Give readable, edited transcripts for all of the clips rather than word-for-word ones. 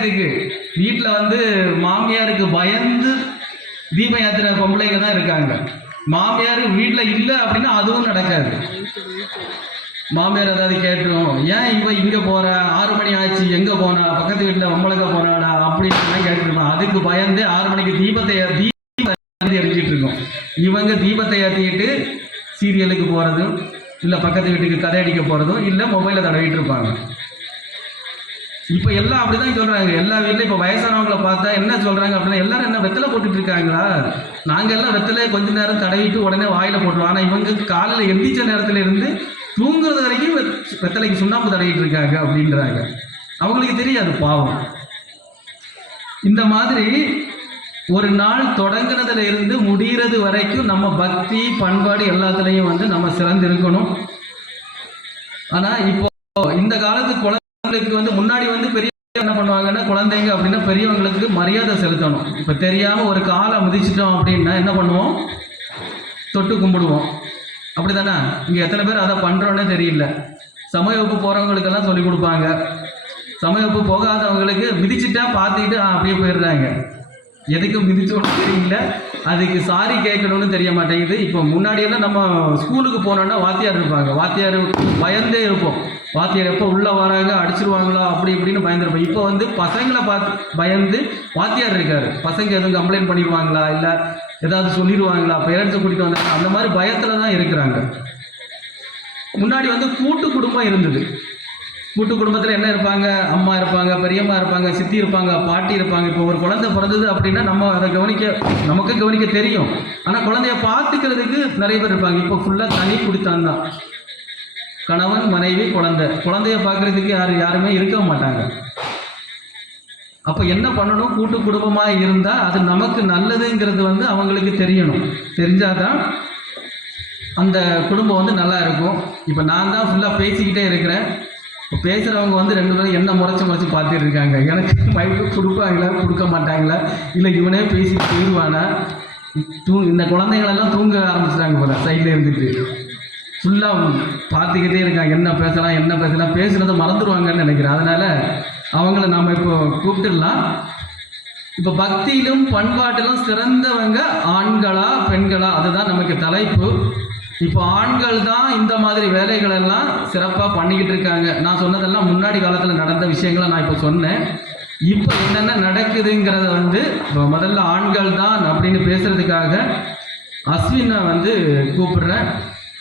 சமுதாயத்துக்கு வீட்டில் வந்து மாமியாருக்கு பயந்து தீபம் ஏற்றுற பொம்பளைங்க தான் இருக்காங்க. மாமியார் வீட்டில் இல்லை அப்படின்னா அதுவும் நடக்காது. மாமியார் ஏதாவது கேட்டுரும், ஏன் இவன் இங்கே போகிற, 6 மணி ஆச்சு எங்கே போனா, பக்கத்து வீட்டில் பொம்பளைக்க போனாடா அப்படின்னு கேட்டுருப்பான். அதுக்கு பயந்து 6 மணிக்கு தீபத்தை எரிஞ்சிட்டு இருக்கோம். இவங்க தீபத்தை ஏற்றிக்கிட்டு சீரியலுக்கு போகிறதும் இல்லை பக்கத்து வீட்டுக்கு கதை அடிக்க போகிறதும் இல்லை மொபைலில் தடவிட்டு இருப்பாங்க. இப்போ எல்லாம் அப்படி தான் சொல்கிறாங்க. எல்லா வீட்டிலும் இப்போ வயசானவங்களை பார்த்தா என்ன சொல்கிறாங்க அப்படின்னா, எல்லாரும் என்ன வெத்தலை போட்டுட்டு இருக்காங்களா, நாங்கள் எல்லாம் வெத்தலையை கொஞ்ச நேரம் தடவிட்டு உடனே வாயில் போட்டுருவோம். ஆனால் இவங்க காலையில் எந்திரிச்ச நேரத்தில் இருந்து தூங்குறது வரைக்கும் வெத்தலைக்கு சுண்ணாம்பு தடவிட்டு இருக்காங்க அப்படின்றாங்க. அவங்களுக்கு தெரியாது பாவம். இந்த மாதிரி ஒரு நாள் தொடங்குனதுல இருந்து முடிகிறது வரைக்கும் நம்ம பக்தி பண்பாடு எல்லாத்துலேயும் வந்து நம்ம சிறந்து இருக்கணும். ஆனால் இப்போ இந்த காலத்து குழந்தைகளுக்கு வந்து முன்னாடி வந்து பெரிய என்ன பண்ணுவாங்கன்னா, குழந்தைங்க அப்படின்னா பெரியவங்களுக்கு மரியாதை செலுத்தணும். இப்போ தெரியாமல் ஒரு காலை மிதிச்சிட்டோம் அப்படின்னா என்ன பண்ணுவோம், தொட்டு கும்பிடுவோம். அப்படி தானே? இங்கே எத்தனை பேர் அதை பண்ணுறோன்னே தெரியல. சமய வகுப்பு போகிறவங்களுக்கெல்லாம் சொல்லி கொடுப்பாங்க. சமய வகுப்பு போகாதவங்களுக்கு மிதிச்சுட்டா பார்த்துக்கிட்டு அப்படியே போயிடுறாங்க. எதுக்கு மிதிச்சோன்னு தெரியல, அதுக்கு சாரி கேட்கணும்னு தெரிய மாட்டேங்குது. இப்போ முன்னாடியெல்லாம் நம்ம ஸ்கூலுக்கு போனோன்னா வாத்தியார் இருப்பாங்க. வாத்தியார் பயந்தே இருப்போம். வாத்தியார் எப்போ உள்ளே வராங்க அடிச்சிருவாங்களா அப்படி இப்படின்னு பயந்துருப்போம். இப்போ வந்து பசங்களை பார்த்து பயந்து வாத்தியார் இருக்கார். பசங்க எதுவும் கம்ப்ளைண்ட் பண்ணிடுவாங்களா, இல்லை ஏதாவது சொல்லிடுவாங்களா, பேரண்ட்ஸை கூட்டிகிட்டு வந்தாங்க, அந்த மாதிரி பயத்தில் தான் இருக்கிறாங்க. முன்னாடி வந்து கூட்டு குடும்பம் இருந்தது. கூட்டு குடும்பத்தில் என்ன இருப்பாங்க, அம்மா இருப்பாங்க, பெரியம்மா இருப்பாங்க, சித்தி இருப்பாங்க, பாட்டி இருப்பாங்க. இப்போ ஒரு குழந்தை பிறந்தது அப்படின்னா நம்ம அதை நமக்கு கவனிக்க தெரியும். ஆனால் குழந்தைய பார்த்துக்கிறதுக்கு நிறைய பேர் இருப்பாங்க. இப்போ ஃபுல்லாக தனி குடித்தான் தான், கணவன் மனைவி குழந்தைய பார்க்குறதுக்கு யாருமே இருக்க மாட்டாங்க. அப்போ என்ன பண்ணணும், கூட்டு குடும்பமாக இருந்தால் அது நமக்கு நல்லதுங்கிறது வந்து அவங்களுக்கு தெரியணும். தெரிஞ்சாதான் அந்த குடும்பம் வந்து நல்லா இருக்கும். இப்போ நான் தான் ஃபுல்லாக பேசிக்கிட்டே இருக்கிறேன். இப்போ பேசுகிறவங்க வந்து 2 பேரும் என்ன முறைச்சி பார்த்துட்டு இருக்காங்க. எனக்கு மைக்கு கொடுப்பாங்களா கொடுக்க மாட்டாங்களா, இல்லை இவனே பேசி போயிடுவானா. இந்த குழந்தைங்களெல்லாம் தூங்க ஆரம்பிச்சிட்டாங்க போல, சைடில் இருந்துட்டு ஃபுல்லாக பார்த்துக்கிட்டே இருக்காங்க. என்ன பேசலாம் பேசுகிறத மறந்துடுவாங்கன்னு நினைக்கிறேன். அதனால் அவங்கள நாம் இப்போ கூப்பிட்டுடலாம். இப்போ பக்தியிலும் பண்பாட்டிலும் சிறந்தவங்க ஆண்களா பெண்களா, அதுதான் நமக்கு தலைப்பு. இப்போ ஆண்கள் தான் இந்த மாதிரி வேலைகள் எல்லாம் சிறப்பாக பண்ணிக்கிட்டு இருக்காங்க. நான் சொன்னதெல்லாம் முன்னாடி காலத்தில் நடந்த விஷயங்களை நான் இப்போ சொன்னேன். இப்போ என்னென்ன நடக்குதுங்கிறத வந்து இப்போ முதல்ல ஆண்கள் தான் அப்படின்னு பேசுகிறதுக்காக அஸ்வினை வந்து கூப்பிடுறேன்.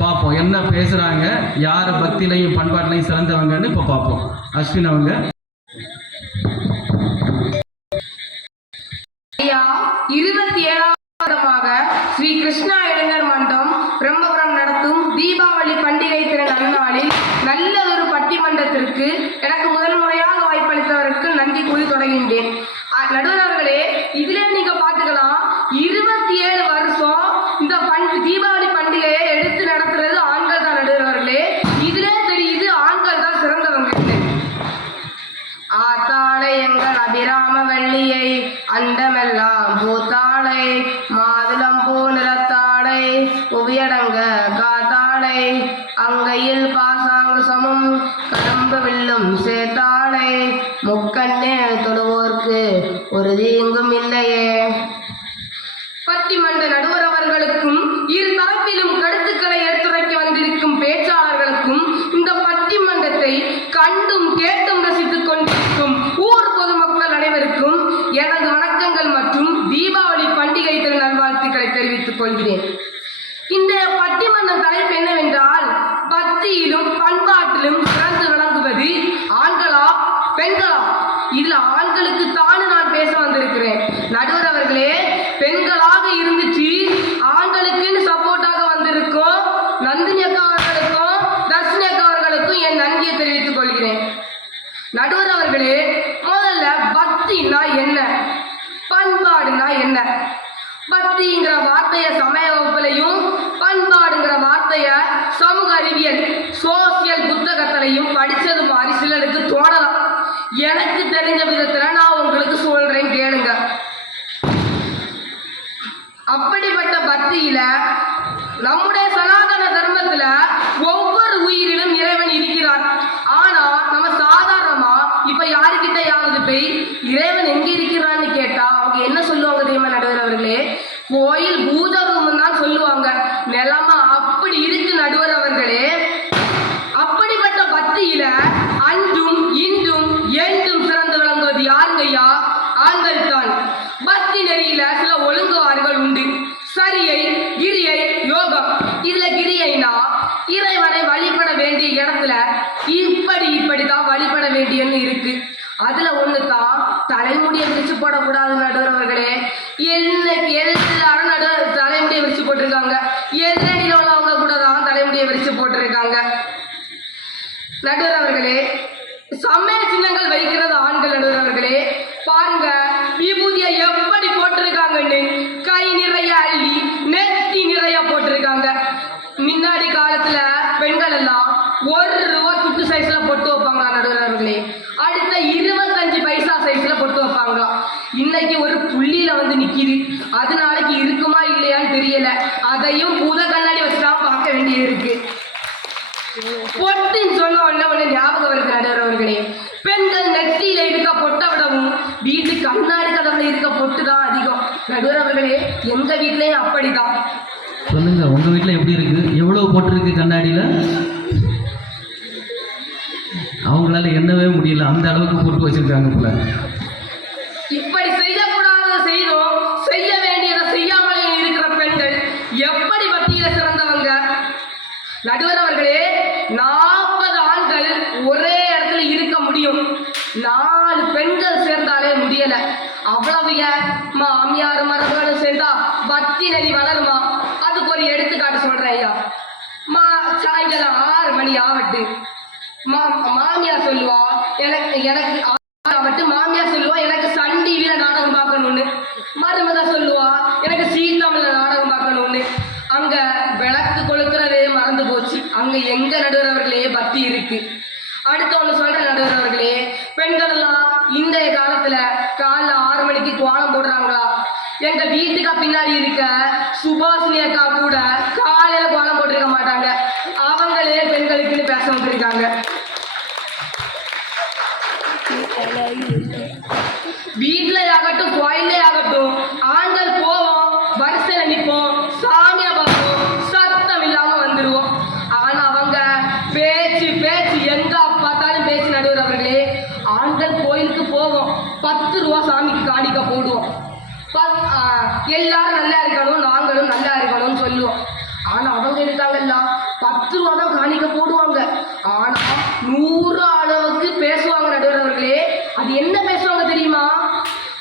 பார்ப்போம் என்ன பேசுகிறாங்க, யார் பக்தியிலையும் பண்பாட்டிலையும் சிறந்தவங்கன்னு இப்போ பார்ப்போம். அஸ்வின் அவங்க. ஐயா, 27வது ஸ்ரீ கிருஷ்ணா இளைஞர் மன்றம் பிரம்மபுரம் நடத்தும் தீபாவளி பண்டிகை திறன் நன்னாளில் நல்ல ஒரு பட்டிமன்றத்திற்கு எனக்கு முதல் முறையாக வாய்ப்பளித்தவருக்கு நன்றி கூறி தொடங்கின்றேன். நடுவர் அவர்களே, இதுல நீங்க பாத்துக்கலாம், 27 வருஷம் இந்த தீபாவளி பண்டிகையை எடுத்து நடத்துறது ஆண்கள் தான். நடுவர் அவர்களே, இதுல தெரியுது ஆண்கள் தான் சிறந்தவங்க. ஆத்தாளை எங்கள் அபிராம வள்ளியை அண்டமெல்லாம் பூத்தாளை மாதுளம் பூ நிறத்தாளை புவியடங்க காத்தாளை அங்கையில் பாசாங்கு சமம் கடம்பு வில்லும் சேத்தாளை முக்கண்ணே தொழுவோர்க்கு ஒரு தீங்கும் இல்லையே. பட்டிமன்ற நடுவர் அவர்களுக்கும் இரு தரப்பிலும் கருத்துக்களை எடுத்துரைக்க வந்திருக்கும் பேச்சாளர்களுக்கும் இந்த பட்டிமன்றத்தை கண்டும் கேட்டும் ரசித்துக் கொண்டிருக்கும் ஊர் பொதுமக்கள் அனைவருக்கும் எனது வணக்கங்கள் மற்றும் தீபாவளி பண்டிகை திரு நல்வாழ்த்துக்களை தெரிவித்துக் கொள்கிறேன். இந்த பட்டிமன்ற தலைப்பு என்னவென்றால், பக்தியிலும் பண்பாட்டிலும் சிறந்து விளங்குவது ஆண்களா பெண்களா. இதுல ஆண்களுக்கு தானே நான் பேச வந்திருக்கிறேன். நடுவர் அவர்களே, பெண்களாக இருந்துச்சு ஆண்களுக்குன்னு சப்போர்ட்டாக வந்திருக்கோம் நந்தினி அக்கா அவர்களுக்கும் தர்ஷினி அக்கா அவர்களுக்கும் என் நன்றியை தெரிவித்துக் கொள்கிறேன். நடுவர் அவர்களே, முதல்ல பக்தினா என்ன, பண்பாடுனா என்ன? பக்திங்கிற வார்த்தைய சமய வகுப்புலையும் பண்பாடுங்கிற வார்த்தைய சமூக அறிவியல் சோசியல் புத்தகத்திலையும் படிச்சது மாதிரி சிலருக்கு தோணலாம். எனக்கு தெரிஞ்ச விதத்துல நான் உங்களுக்கு சொல்றேன், கேளுங்க. அப்படிப்பட்ட பக்தியில நம்முடைய சனாதன தர்மத்துல ஒவ்வொரு உயிரிலும் இறைவன் இருக்கிறார். ஆனா நம்ம சாதாரணமா இப்ப யாருக்கிட்ட மழையாவது பெய், இறைவன் எங்க இருக்கிறான்னு கேட்டா அவங்க என்ன சொல்லுவாங்க தெரியுமா நடுவர் அவர்களே? கோயில் பூஜை ரூம் தான் சொல்லுவாங்க. நிலைமை அப்படி இருக்கு நடுவர் அவர்களே. அப்படிப்பட்ட பக்தியில அன்றும் இன்றும் என்றும் சிறந்து விளங்குவது யாருங்கய்யா? ஆண்கள் தான். பக்தி நெறியில சில ஒழுங்குவார்கள் உண்டு. சரியை, கிரியை, யோகம். இதுல கிரியைனா இறைவனை வழிபட வேண்டிய இடத்துல இப்படிதான் வழிபட வேண்டியன்னு இருக்கு. அதுல ஒண்ணுதான் தலைமுடியை விரிச்சு போடக்கூடாது நடுவர் அவர்களே. எல்லாரும் தலைமுடியை விரிச்சு போட்டிருக்காங்க. எதிரணியில உள்ளவங்க கூட தான் தலைமுடியை விரிச்சு போட்டிருக்காங்க நடுவர் அவர்களே. சமய சின்னங்கள் வைக்கிறது ஆண்கள் நடுவர் அவர்களே. பாருங்க விபூதியை எப்படி போட்டிருக்காங்கன்னு. கை நிறைய அள்ளி நெத்தி நிறைய போட்டிருக்காங்க. முன்னாடி காலத்துல பெண்கள் எல்லாம் 1 ரூபா துட்டு சைஸ்ல பொட்டு வைப்பாங்களா நடுவர் அவர்களே. அடுத்த 25 பைசா சைஸ்ல பொட்டு வைப்பாங்களா. இன்னைக்கு ஒரு புள்ளியில வந்து நிக்குது. அது நாளைக்கு இருக்குமா இல்லையான்னு தெரியல. அதையும் பூத கண்ணாடி வச்சுதான் பார்க்க வேண்டியது இருக்கு. பொட்டுன்னு சொன்ன உடனே ஞாபகம் வருது நடுவர் அவர்களே. பெண்கள் நெற்றியில இருக்க பொட்டை விடவும் வீட்டு கண்ணாடி கதவுல இருக்க பொட்டு தான் அதிகம் நடுவர் அவர்களே. எங்க வீட்லயும் அப்படிதான். சொல்லுங்க, உங்க வீட்டுல எப்படி இருக்கு? எவ்வளவு போட்டிருக்கு கண்ணாடியில? அவங்களால எண்ணவே முடியல, அந்த அளவுக்கு போட்டு வச்சிருக்காங்க போல. இப்படி செய்யக்கூடாததை செய்தோம், செய்ய வேண்டியதை செய்யாமலே இருக்கிற பெண்கள் எப்படி பக்தியில சிறந்தவங்க நடுவர் அவர்களே. 40 ஆண்கள் ஒரே இடத்துல இருக்க முடியும். 4 பெண்கள் சேர்ந்தாலே முடியல. அவ்வளவு மாமியார் மரபுகளும் சேர்ந்தா பக்தி நெறி வளருமா? அதுக்கு ஒரு எடுத்துக்காட்டு சொல்றேன் ஐயா. சாயங்காலம் 6 மணி ஆவட்டு மாமியார் சொல்லுவா எனக்கு ஆவட்டு. மாமியார் சொல்லுவா எனக்கு சன் டிவியில நாடகம் பார்க்கணும்னு. மருமக சொல்லுவா எனக்கு சீதாமில நாடகம் பார்க்கணும்னு. அங்க விளக்கு கொளுத்துறதே மறந்து போச்சு. அங்க எங்க நடுவர் அவர்களே பக்தி இருக்கு? அடுத்த ஒண்ணு சொல்ற நடுவர் அவர்களே. பெண்கள் எல்லாம் இன்றைய காலத்துல காலைல 6 மணிக்கு கோலம் போடுறாங்களா? எங்க வீட்டுக்கு பின்னாடி இருக்க சுபாஷினி அக்கா கூட காலையில கோலம் போட்டிருக்க மாட்டாங்க. அவங்களே பெண்களுக்குன்னு பேச வந்துருக்காங்க. வீட்டுல ஆகட்டும் கோயிலே ஆகட்டும் ஆண்கள் போவோம், வரிசையில நிற்போம், சாமியா பார்ப்போம், சத்தம் இல்லாம வந்துருவோம். ஆனா அவங்க பேச்சு எங்க பார்த்தாலும் பேச்சு நடுவர் அவர்களே. ஆண்கள் கோயிலுக்கு போவோம், 10 ரூபா சாமிக்கு காணிக்க போடுவோம். எல்லாரும் நல்லா இருக்கணும், நாங்களும் நல்லா இருக்கணும்னு சொல்லுவோம். ஆனா அவங்க இருக்காங்கல்ல 10 ரூபா தான் காணிக்க போடுவாங்க. ஆனா 100 அளவுக்கு பேசுவாங்க நடுவர் அவர்களே. அது என்ன பேசுவாங்க தெரியுமா?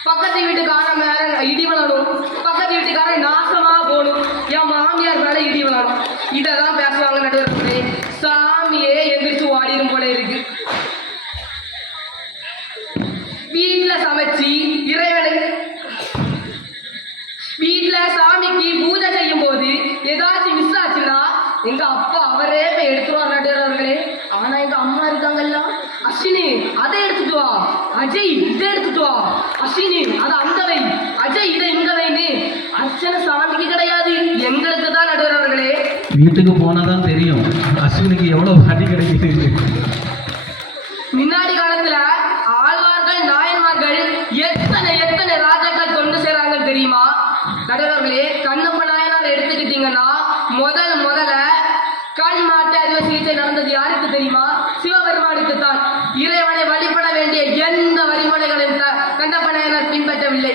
பக்கத்து வீட்டுக்காரன் மேல இடி விழணும், பக்கத்து வீட்டுக்காரன் நாசமா போகணும், என் மாமியார் மேல இடி விழணும். இதான் பேசுவாங்க நடுவர் அவர்களே. சாமியே எந்திரிச்சு ஓடிடும் போல இருக்கு. வீட்டுல சமைச்சு வீட்டுல சாமிக்கு பூஜை செய்யும் போது ஏதாச்சும் மிஸ் ஆச்சுன்னா எங்க அப்பா அவரே போய் எடுத்துருவார் நடுவர் அவர்களே. ஆனா எங்க அம்மா இருக்காங்கல்ல, அஸ்வினி அதை எடுத்துட்டு வா, அஜய் இதை எடுத்துட்டு வா, அஸ்வினி அதை அந்த வை, அஜய் இதை இங்க வைன்னு. அர்ச்சனை சாமிக்கு கிடையாது, எங்களுக்கு தான் நடுவர் அவர்களே. வீட்டுக்கு போனாதான் தெரியும் அஸ்வினிக்கு எவ்வளவு அடி கிடைக்குது. முன்னாடி காலத்துல ஆழ்வார்கள் நாயன்மார்கள் எத்தனை ராஜாக்கள் கொண்டு சேர்றாங்க தெரியுமா நடுவர்களே? கண்ணப்ப நாயனார் எடுத்துக்கிட்டீங்கன்னா முதல்ல கண் மாற்று அறுவை சிகிச்சை நடந்தது யாருக்கு தெரியுமா? சிவபெருமானுக்கு தான். இறைவனை வழிபட வேண்டிய எந்த வழிமுறைகளையும் கண்ணப்ப நாயனார் பின்பற்றவில்லை.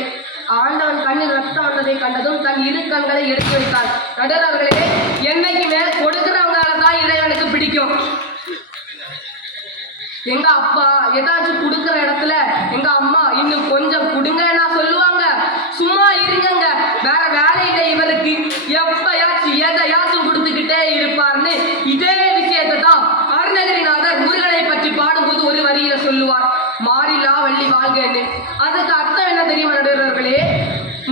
ஆண்டவன் கண்ணில் ரத்தம் வந்ததை கண்டதும் தன் 2 கண்களை எடுத்து வைத்தார். நடுவர்களே, என்னைக்குமே கொடுக்கிறவங்களால தான் இறைவனுக்கு பிடிக்கும். எங்க அப்பா ஏதாச்சும் கொடுக்குற இடத்துல எங்க அம்மா இன்னும் கொஞ்சம் கொடுங்கன்னா சொல்லுவாங்க. சும்மா இருங்க, வேற வேலை இல்லை இவருக்கு, எப்பயாச்சும் எதையாச்சும் கொடுத்துக்கிட்டே இருப்பார்னு. இதே விஷயத்தை தான் அருணகிரிநாதர் முருகனை பற்றி பாடும்போது ஒரு வரியில சொல்லுவார், மாறிலா வள்ளி வாழ்கன்னு. அதுக்கு அர்த்தம் என்ன தெரியுமா நடுவர்களே?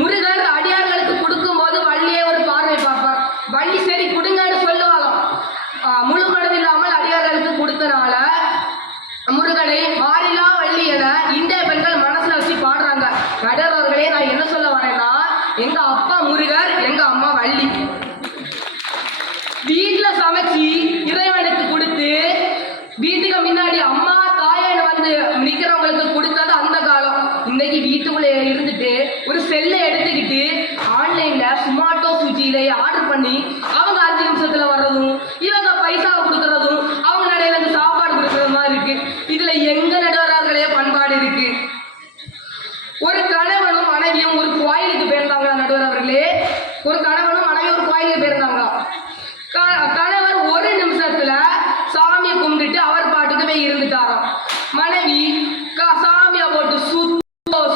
முருகன் அடியார்களுக்கு கொடுக்கும் போது வள்ளியே ஒரு பார்வை பார்ப்பார். வள்ளி சரி கொடுங்கன்னு சொல்லுவாளாம். முழு மனதில்லாமல் அடியார்களுக்கு கொடுத்தனால முருகனை மாறிலா வள்ளி என இந்திய பெண்கள் மனசுல வச்சு பாடுறாங்க. நடுவர்களே, நான் என்ன சொல்ல வரேன்னா, எங்க அப்பா முருகர், எங்க அம்மா வள்ளி. வீட்டுல சமைச்சு இறைவனுக்கு கொடுத்து வீட்டுக்கு முன்னாடி அம்மா தாயன்னு வந்து நிக்கிறவங்களுக்கு கொடுத்தது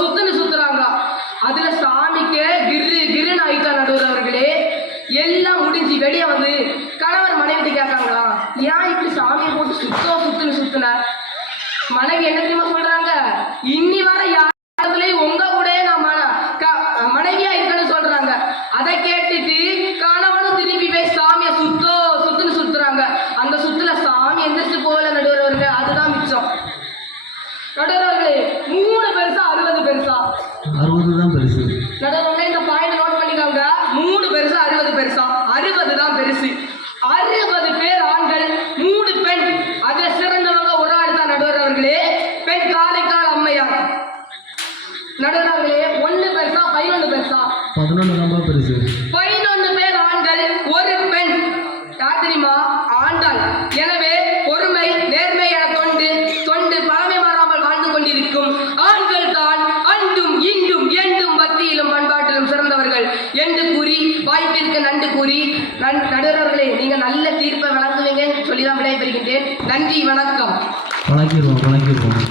சுத்துன்னு சுத்துறாங்க. அதுல சாமிக்கே கிருன்னு ஆயிட்டா நடுவர் அவர்களே. எல்லாம் முடிஞ்சு வெளியே வந்து கணவர் மனைவி கேட்காங்களா, ஏன் இப்படி சாமியை போட்டு சுத்துன்னு சுத்துன? மனைவி என்ன தெரியுமா சொல்றாங்க, இன்னி வர யாருலயும் உங்க கூட நான் மனைவியா இருக்கணும்னு சொல்றாங்க. அதை கேட்டுட்டு கணவனும் திரும்பி போய் சாமியை சுத்துன்னு சுத்துறாங்க. அந்த சுத்துல சாமி எந்திரிச்சு போகல நடுவர் அவர்கள். அதுதான் மிச்சம் நடுவர் அவர்களே. 3 பெருசா 60 பெருசா? 60 தான் பெருசு நடுவர் அவர்களே. இந்த பாயிண்ட் நோட் பண்ணிக்காங்க. 3 பெருசா 60 பெருசா? 60 தான் பெருசு. 60 பேர் ஆண்கள், 3 பெண். அதுல சிறந்தவங்க ஒரு ஆள் தான் நடுவர் அவர்களே. பெண் காரைக்கால் அம்மையார். நடுவர் அவர்களே 1 பெருசா 11 பெருசா? 11 தான் பெருசு. 11 பேர் ஆண்கள், ஒரு பெண். யார் தெரியுமா? ஆண்டாள். எனவே பொறுமை நேர்மை என தொண்டு பழமை மாறாமல் வாழ்ந்து கொண்டிருக்கும் ஆண்கள் தான் அன்றும் இன்றும் என்றும் பக்தியிலும் பண்பாட்டிலும் சிறந்தவர்கள் என்று கூறி வாய்ப்பிற்கு நன்றி கூறி நடுவர்களே நீங்க நல்ல தீர்ப்பை வழங்குவீங்கன்னு சொல்லிதான் விடைபெறுகின்றேன். நன்றி, வணக்கம். வணங்கிடுவோம்.